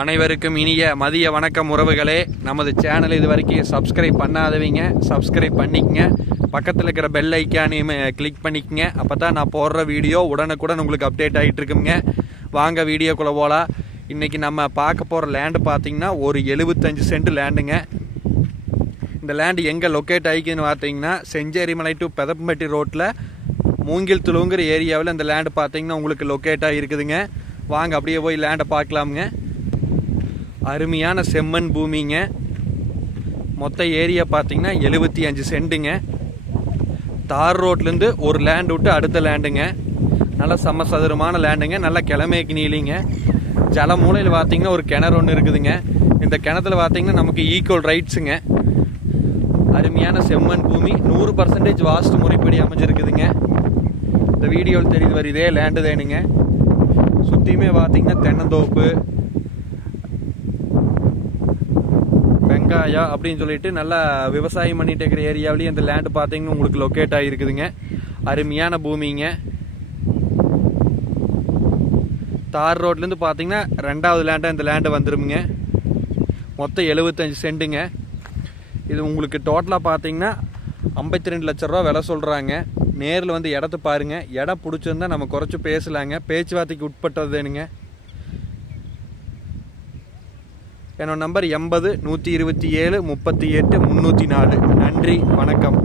அனைவருக்கும் இனிய மதிய வணக்கம் உறவுகளே. நமது சேனல் இது வரைக்கும் சப்ஸ்கிரைப் பண்ணாதவங்க சப்ஸ்கிரைப் பண்ணிக்கங்க. பக்கத்தில் இருக்கிற பெல் ஐக்கானையும் கிளிக் பண்ணிக்கங்க. அப்போ தான் நான் போடுற வீடியோ உடனுக்குடன் உங்களுக்கு அப்டேட் ஆகிட்டு இருக்குங்க. வாங்க வீடியோக்குள்ளே போகலாம். இன்றைக்கி நம்ம பார்க்க போகிற லேண்டு பார்த்திங்கன்னா ஒரு 75 சென்ட் லேண்டுங்க. இந்த லேண்டு எங்கே லொக்கேட் ஆகிக்குன்னு பார்த்தீங்கன்னா செஞ்சேரிமலை டு பெதப்பம்பட்டி ரோட்டில் மூங்கில் துளுங்கிற ஏரியாவில் இந்த லேண்டு பார்த்தீங்கன்னா உங்களுக்கு லொக்கேட் ஆகிருக்குதுங்க. வாங்க அப்படியே போய் லேண்டை பார்க்கலாமுங்க. அருமையான செம்மண் பூமிங்க. மொத்த ஏரியா பார்த்தீங்கன்னா 75 சென்ட்டுங்க. தார் ரோட்லேருந்து ஒரு லேண்ட் விட்டு அடுத்த லேண்டுங்க. நல்ல சமசதுரமான லேண்டுங்க. நல்ல கிழமைக்கு நீலிங்க. ஜல மூலையில் பார்த்தீங்கன்னா ஒரு கிணறு ஒன்று இருக்குதுங்க. இந்த கிணத்துல பார்த்தீங்கன்னா நமக்கு ஈக்குவல் ரைட்ஸுங்க. அருமையான செம்மண் பூமி 100% வாஸ்து முறைப்படி அமைஞ்சிருக்குதுங்க. இந்த வீடியோவில் தெரியுது வர இதே லேண்டு தேனுங்க. சுற்றியுமே பார்த்தீங்கன்னா தென்னந்தோப்பு, வெங்காயம் அப்படின்னு சொல்லிட்டு நல்லா விவசாயம் பண்ணிட்டு இருக்கிற ஏரியாவிலேயே இந்த லேண்டு பார்த்தீங்கன்னா உங்களுக்கு லொக்கேட் ஆகிருக்குதுங்க. அருமையான பூமிங்க. தார் ரோட்லேருந்து பார்த்தீங்கன்னா 2வது லேண்டாக இந்த லேண்டு வந்துருமுங்க. மொத்தம் 75 சென்ட்டுங்க. இது உங்களுக்கு டோட்டலாக பார்த்தீங்கன்னா 52 லட்ச ரூபா விலை சொல்கிறாங்க. நேரில் வந்து இடத்த பாருங்கள். இடம் பிடிச்சிருந்தா நம்ம குறைச்சி பேசலாங்க. பேச்சுவார்த்தைக்கு உட்பட்டதுனுங்க. என்னோட நம்பர் 80 127 38 304. நன்றி, வணக்கம்.